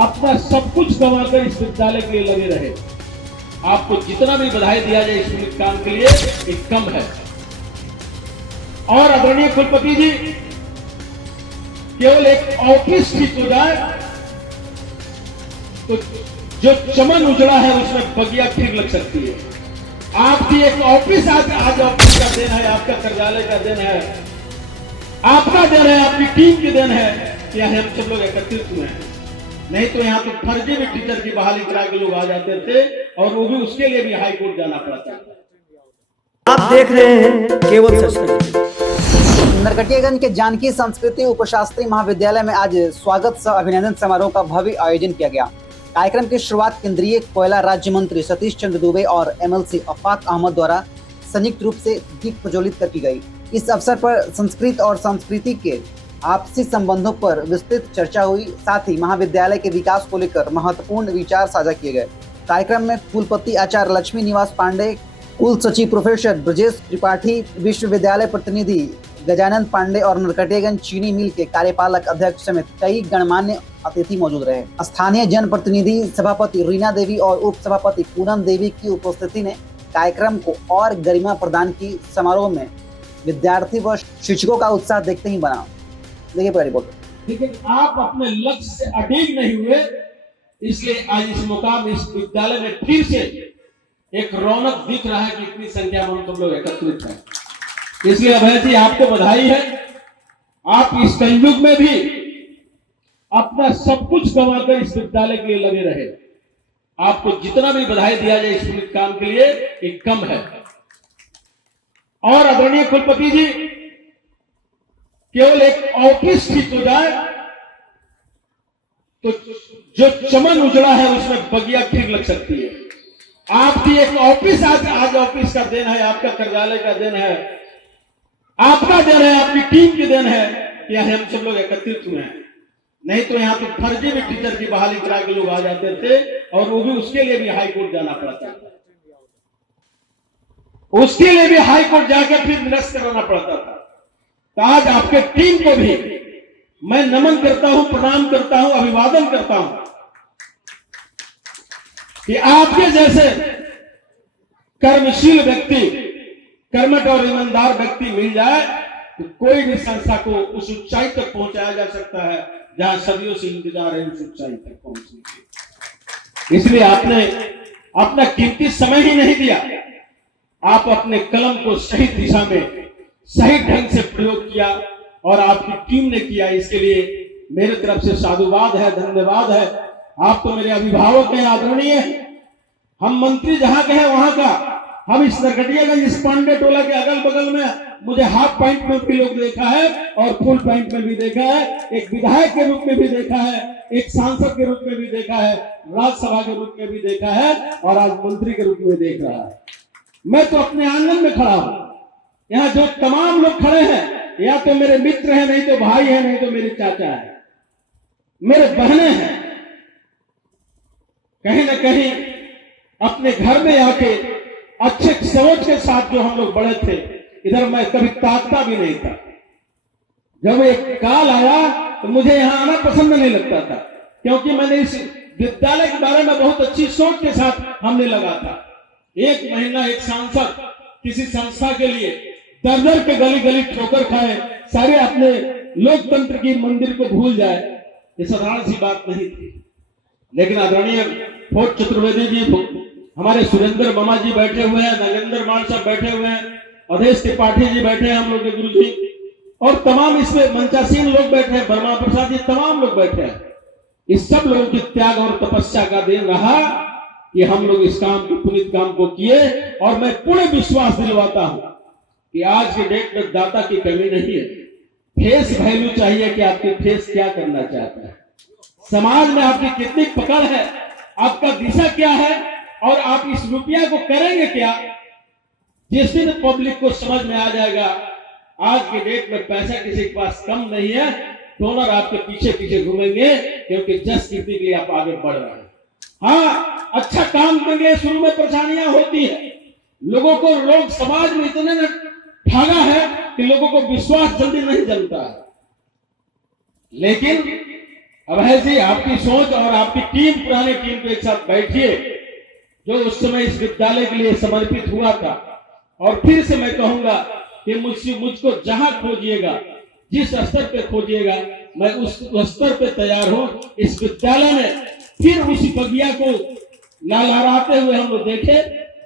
अपना सब कुछ गंवाकर इस विद्यालय के लिए लगे रहे। आपको जितना भी बधाई दिया जाए इस काम के लिए एक कम है। और आदरणीय कुलपति जी, केवल एक ऑफिस ठीक हो जाए तो जो चमन उजड़ा है उसमें बगिया फिर लग सकती है। आपकी एक ऑफिस आज ऑफिस का दिन है, आपका कार्यालय का दिन है, आपका दिन है, आपकी टीम के दिन है कि हम सब लोग एकत्रित हुए हैं। नहीं तो यहाँ पे फर्जी में टीचर की बहाली करा के लोग आ जाते थे और वो भी उसके लिए भी हाई कोर्ट जाना पड़ता था। आप देख रहे हैं केवल सच। नरकटियागंज के जानकी संस्कृति उपशास्त्री महाविद्यालय में आज स्वागत सह अभिनंदन समारोह का भव्य आयोजन किया गया। कार्यक्रम की शुरुआत केंद्रीय कोयला राज्य मंत्री सतीश चंद्र दुबे और एमएलसी अफाक अहमद द्वारा संयुक्त रूप से दीप प्रज्वलित कर की गई। इस अवसर पर संस्कृत और संस्कृति के आपसी संबंधों पर विस्तृत चर्चा हुई। साथ ही महाविद्यालय के विकास को लेकर महत्वपूर्ण विचार साझा किए गए। कार्यक्रम में कुलपति आचार्य लक्ष्मी निवास पांडे, कुल सचिव प्रोफेसर ब्रजेश त्रिपाठी, विश्वविद्यालय प्रतिनिधि गजानंद पांडे और नरकटियागंज चीनी मिल के कार्यपालक अध्यक्ष समेत कई गणमान्य अतिथि मौजूद रहे। स्थानीय जनप्रतिनिधि सभापति रीना देवी और उप सभापति पूनम देवी की उपस्थिति ने कार्यक्रम को और गरिमा प्रदान की। समारोह में विद्यार्थी व शिक्षकों का उत्साह देखते ही बना। देखिए पूरा रिपोर्ट। लेकिन आप अपने लक्ष्य से अडिग नहीं हुए, इसलिए आज इस मुकाम इस विद्यालय में फिर से एक रौनक दिख रहा है कि इतनी संख्या में तुम लोग एकत्रित हैं। इसलिए अभय जी आपको बधाई है। आप इस कलयुग में भी अपना सब कुछ गंवाकर इस विद्यालय के लिए लगे रहे। आपको जितना भी बधाई दिया जाए इस काम के लिए एक कम है। और आदरणीय कुलपति जी, केवल एक ऑफिस ठीक हो जाए तो जो चमन उजड़ा है उसमें बगिया फिर लग सकती है। आपकी एक ऑफिस आज ऑफिस का दिन है, आपका कार्यालय का दिन है, आपका दिन है, आपकी टीम के दिन है कि हम सब लोग एकत्रित हुए हैं। नहीं तो यहाँ पे फर्जी में टीचर की बहाली करा के लोग आ जाते थे और वो भी उसके लिए भी हाई कोर्ट जाना पड़ता था। उसके लिए भी हाई कोर्ट जाकर फिर निरस्त कराना पड़ता था। तो आज आपके टीम को भी मैं नमन करता हूं, प्रणाम करता हूं, अभिवादन करता हूं कि आपके जैसे कर्मशील व्यक्ति, कर्मठ और ईमानदार व्यक्ति मिल जाए तो कोई भी संस्था को उस ऊंचाई तक पहुंचाया जा सकता है जहां सदियों से इंतजार है उस ऊंचाई तक पहुंचने की। इसलिए आपने अपना कीमती समय ही नहीं दिया। आप अपने कलम को सही दिशा में सही ढंग से प्रयोग किया और आपकी टीम ने किया। इसके लिए मेरे तरफ से साधुवाद है, धन्यवाद है। आप तो मेरे अभिभावक हैं, आदरणीय। हम मंत्री जहां के हैं वहां का, हम इस नरकटियागंज इस पांडे टोला के अगल बगल में मुझे हाफ पैंट में भी लोग देखा है और फुल पैंट में भी देखा है, एक विधायक के रूप में भी देखा है, एक सांसद के रूप में भी देखा है, राज्यसभा के रूप में भी देखा है और आज मंत्री के रूप में देख रहा है। मैं तो अपने आंगन में खड़ा हूं। यहाँ जो तमाम लोग खड़े हैं या तो मेरे मित्र हैं, नहीं तो भाई हैं, नहीं तो मेरे चाचा है, मेरे बहनें हैं। कहीं ना कहीं अपने घर में आके अच्छे सोच के साथ जो हम लोग बड़े थे, इधर मैं कभी ताकता भी नहीं था। जब एक काल आया तो मुझे यहां आना पसंद नहीं लगता था, क्योंकि मैंने इस विद्यालय के बारे में बहुत अच्छी सोच के साथ हमने लगा था। एक महीना एक सांसद किसी संस्था के लिए दर दर के गली गली ठोकर खाए, सारे अपने लोकतंत्र की मंदिर को भूल जाए, ये साधारण सी बात नहीं थी। लेकिन आदरणीय फोर्ट चतुर्वेदी जी, हमारे सुरेंद्र मामा जी बैठे हुए हैं, नागेंद्र मान साहब बैठे हुए हैं, अधेश त्रिपाठी जी बैठे हैं, हम लोग के गुरु जी, और तमाम इसमें मंचासीन लोग बैठे हैं, वर्मा प्रसाद जी, तमाम लोग बैठे हैं। इस सब लोगों के त्याग और तपस्या का दिन रहा कि हम लोग इस काम को, पुनीत काम को किए। और मैं पूर्ण विश्वास दिलवाता हूं कि आज के डेट में दाता की कमी नहीं है। फेस वैल्यू चाहिए कि आपकी फेस क्या करना चाहता है, समाज में आपकी कितनी पकड़ है, आपका दिशा क्या है और आप इस रुपया को करेंगे क्या। जिस दिन पब्लिक को समझ में आ जाएगा आज के डेट में पैसा किसी के पास कम नहीं है, डोनर आपके पीछे पीछे घूमेंगे, क्योंकि जस कीर्ति के लिए आप आगे बढ़ रहे हैं। हाँ, अच्छा काम करने के लिए शुरू में परेशानियां होती है, लोगों को, लोग समाज में इतने ने भागा है कि लोगों को विश्वास जल्दी नहीं जमता है। लेकिन अभय जी, आपकी सोच और आपकी टीम, पुरानी टीम को एक साथ बैठिए, जो उस समय इस विद्यालय के लिए समर्पित हुआ था। और फिर से मैं कहूंगा कि मुझको जहां खोजिएगा, जिस स्तर पे खोजिएगा, मैं उस स्तर पे तैयार हूं। इस विद्यालय में फिर उसी बगिया को लहराते हुए हम लोग देखे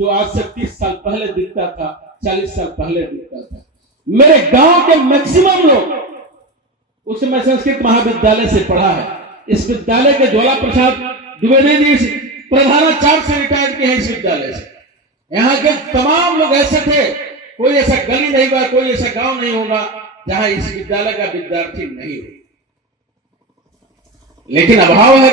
जो आज से 30 साल पहले दिखता था, 40 साल पहले दिखता था। मेरे गांव के मैक्सिमम लोग उस समय संस्कृत महाविद्यालय से पढ़ा है। इस विद्यालय के ज्वाला प्रसाद द्विवेदी जी प्रधानाचार्य से रिटायर्ड किए हैं इस विद्यालय से। यहाँ के तमाम लोग ऐसे थे, कोई ऐसा गली नहीं हुआ, कोई ऐसा गांव नहीं होगा जहां इस विद्यालय का विद्यार्थी नहीं हो। लेकिन अभाव है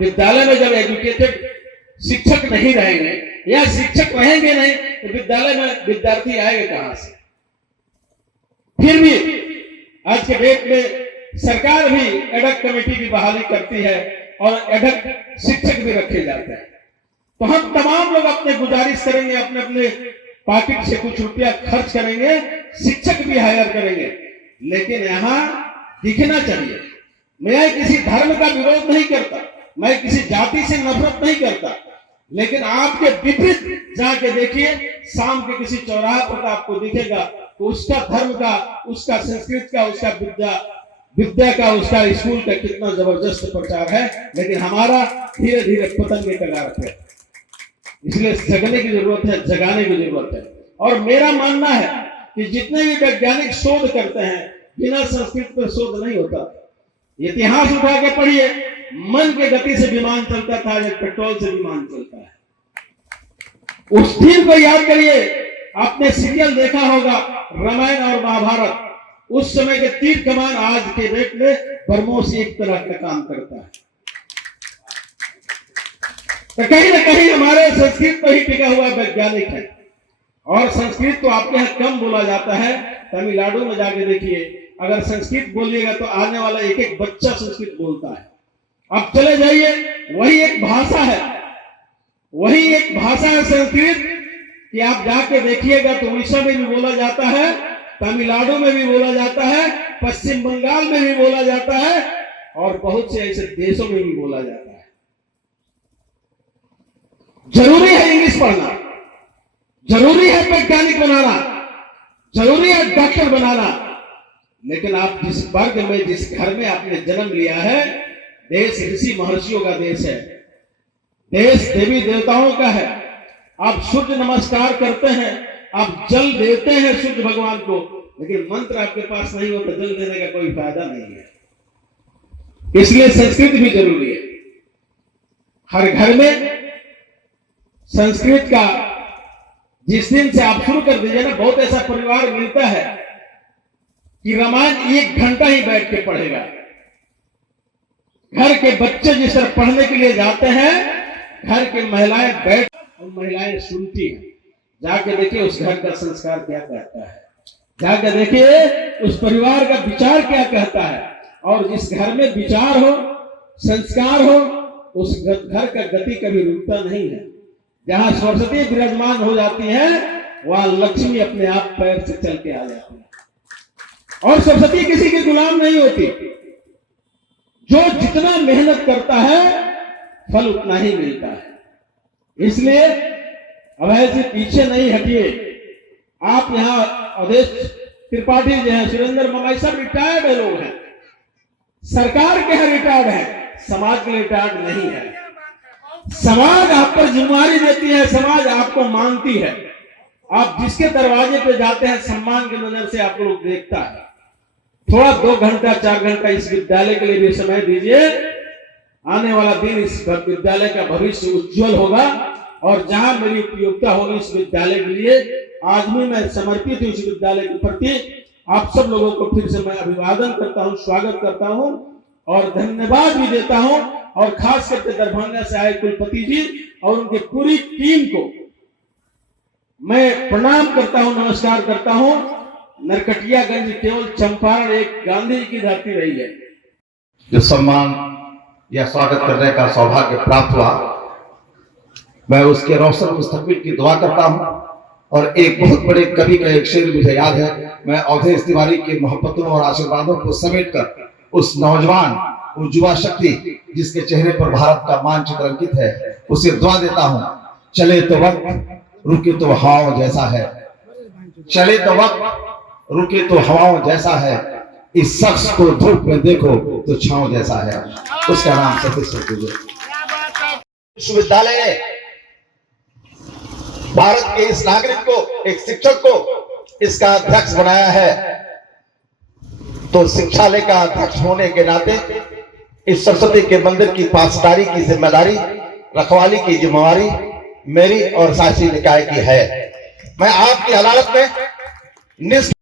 विद्यालय में, जब एजुकेटेड शिक्षक नहीं रहेंगे या शिक्षक रहेंगे नहीं तो विद्यालय में विद्यार्थी आएंगे कहां से। फिर भी आज के डेट में सरकार भी एडक कमेटी की बहाली करती है और एडक शिक्षक भी रखे जाते हैं। तो हम तमाम लोग अपने गुजारिश करेंगे, अपने अपने पॉकेट से कुछ रुपया खर्च करेंगे, शिक्षक भी हायर करेंगे। लेकिन यहाँ दिखना चाहिए, मैं किसी धर्म का विरोध नहीं करता, मैं किसी जाति से नफरत नहीं करता, लेकिन आपके विपरीत जाके देखिए, शाम के किसी चौराहे पर आपको दिखेगा तो उसका धर्म का, उसका संस्कृत का, उसका विद्या का, उसका स्कूल का कितना जबरदस्त प्रचार है। लेकिन हमारा धीरे धीरे पतन के कगार पे। इसलिए जगने की जरूरत है, जगाने की जरूरत है। और मेरा मानना है कि जितने भी वैज्ञानिक शोध करते हैं, बिना संस्कृत पर शोध नहीं होता। इतिहास उठा के पढ़िए, मन के गति से विमान चलता था या पेट्रोल से विमान चलता है। उस दिन को याद करिए, आपने सीरियल देखा होगा रामायण और महाभारत। उस समय के तीर कमान आज के डेट में बरमोस एक तरह का काम करता है। तो कहीं ना कहीं हमारे संस्कृत पर ही टिका हुआ वैज्ञानिक है। और संस्कृत तो आपके यहाँ कम बोला जाता है। तमिलनाडु में जाके देखिए, अगर संस्कृत बोलिएगा तो आने वाला एक एक बच्चा संस्कृत बोलता है। अब चले जाइए, वही एक भाषा है, वही एक भाषा है संस्कृत कि आप जाके देखिएगा तो उड़ीसा में भी बोला जाता है, तमिलनाडु में भी बोला जाता है, पश्चिम बंगाल में भी बोला जाता है और बहुत से ऐसे देशों में भी बोला जाता है। जरूरी है इंग्लिश पढ़ना, जरूरी है वैज्ञानिक बनाना, जरूरी है डॉक्टर बनाना, लेकिन आप जिस वर्ग में, जिस घर में आपने जन्म लिया है, देश ऋषि महर्षियों का देश है, देश देवी देवताओं का है। आप सूर्य नमस्कार करते हैं, आप जल देते हैं सूर्य भगवान को, लेकिन मंत्र आपके पास नहीं हो तो जल देने का कोई फायदा नहीं है। इसलिए संस्कृत भी जरूरी है। हर घर में संस्कृत का जिस दिन से आप शुरू कर दीजिए ना, बहुत ऐसा परिवार मिलता है कि रामायण 1 घंटा ही बैठ के पढ़ेगा। घर के बच्चे जिस तरह पढ़ने के लिए जाते हैं, घर की महिलाएं बैठ और महिलाएं सुनती हैं। जाके देखिए उस घर का संस्कार क्या कहता है, जाके देखिए उस परिवार का विचार क्या कहता है। और जिस घर में विचार हो, संस्कार हो, उस घर का गति कभी रुकता नहीं है। जहां सरस्वती विराजमान हो जाती है, वहां लक्ष्मी अपने आप पैर से चल के आ जाती है। और सरस्वती किसी की गुलाम नहीं होती। जो जितना मेहनत करता है, फल उतना ही मिलता है। इसलिए अभय जी पीछे नहीं हटिए। आप यहाँ अवधेश त्रिपाठी जी हैं, सुरेंद्र ममाई, सब रिटायर्ड है लोग हैं, सरकार के हैं रिटायर्ड है, समाज के लिए रिटायर्ड नहीं है। समाज आप पर जिम्मेदारी देती है, समाज आपको मानती है। आप जिसके दरवाजे पे जाते हैं, सम्मान की नजर से आप लोग देखता है। थोड़ा 2 घंटा 4 घंटा इस विद्यालय के लिए भी समय दीजिए। आने वाला दिन इस विद्यालय का भविष्य उज्जवल होगा। और जहां मेरी उपयोगिता होगी इस विद्यालय के लिए, आज भी मैं समर्पित हूं इस विद्यालय के प्रति। आप सब लोगों को फिर से मैं अभिवादन करता हूं, स्वागत करता हूं और धन्यवाद भी देता हूं। और खास करके दरभंगा से आए कुलपति जी और उनकी पूरी टीम को मैं प्रणाम करता हूं, नमस्कार करता हूं। नरकटियागंज केवल चंपारण एक गांधी जी की धरती रही है। जो सम्मान या स्वागत करने का सौभाग्य प्राप्त हुआ, मैं उसके रोशन मुस्तकबिल की दुआ करता हूं। और एक बहुत बड़े कवि का एक शेर मुझे याद है। मैं अवधेश तिवारी के मोहब्बतों और आशीर्वादों को समेट कर उस नौजवान वो युवा शक्ति जिसके चेहरे पर भारत का मानचित्र अंकित है, उसे दुआ देता हूं, चले तो वक्त रुके तो हवाओं जैसा है, चले तो वक्त रुके तो हवाओं जैसा है, इस शख्स को धूप में देखो तो छांव जैसा है। उसका नाम सतीश चंद्र दुबे। विश्वविद्यालय ने भारत के इस नागरिक को, एक शिक्षक को इसका अध्यक्ष बनाया है, तो शिक्षालय का अध्यक्ष होने के नाते इस सरस्वती के मंदिर की पासदारी की जिम्मेदारी, रखवाली की जिम्मेवारी मेरी और शासी निकाय की है। मैं आपकी अदालत में निष्ठ